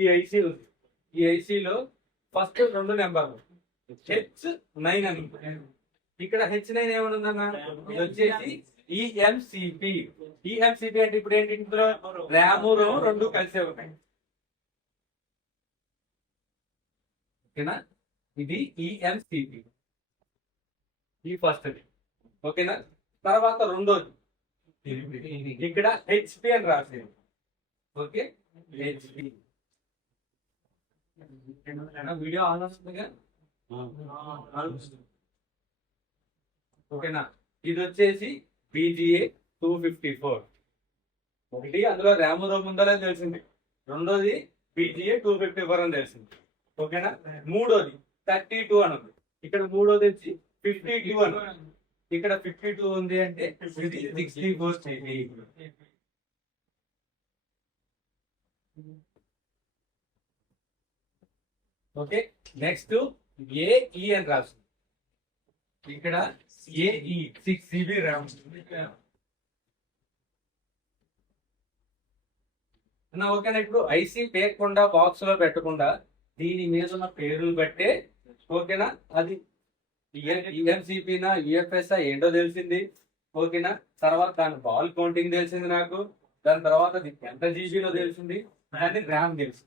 ఈ ఐసీ ఉంది. ఈ ఐసీలో ఫస్ట్ రెండు నెంబర్లు. హెచ్ నైన్ అని. ఇక్కడ హెచ్ నైన్ ఏమనుందన్న ఇది వచ్చేసి ఈఎంసిపి ఈఎంసిపి అంటే ఇప్పుడు ఏంటి ఇందులో? ర్యాము రోమ్ రెండు కలిసే ఉన్నాయి ఓకేనా? ఇది ఈఎంసిపి ఈ ఫస్ట్ ఓకేనా? తర్వాత రెండోది. ఇక్కడ హెచ్పి అని రాసేది ఓకే? హెచ్పి వీడియో ఆన్ వస్తుందిగా ఓకేనా? ఇది వచ్చేసి బీజిఏ టూ ఫిఫ్టీ ఫోర్ ఒకటి అందులో ర్యామ్ రోమ్ ఉందో తెలిసింది. రెండోది బీజిఏ టూ ఫిఫ్టీ ఫోర్ అని తెలిసింది. ఓకేనా? మూడోది థర్టీ టూ అని ఉంది. ఇక్కడ మూడోది వచ్చి ఫిఫ్టీ టూ అని. ఇక్కడ ఫిఫ్టీ టూ ఉంది అంటే ఇది sixty four okay next A E e అని రాస్తుంది. ఇక్కడ ఏఈ సిక్స్ జీబీ ర్యామ్ అన్న ఓకేనా? ఇప్పుడు ఐసీ పేయకుండా బాక్స్లో పెట్టకుండా దీని మీద ఉన్న పేర్లు బట్టే ఓకేనా? అది e, యుఎంసిపినా యుఎఫ్ఎస్ఆ ఏంటో తెలిసింది. ఓకేనా? తర్వాత దాని బాల్ కౌంటింగ్ తెలిసింది నాకు. దాని తర్వాత అది ఎంత జీబీలో తెలిసింది? దాని ర్యామ్ తెలిసింది.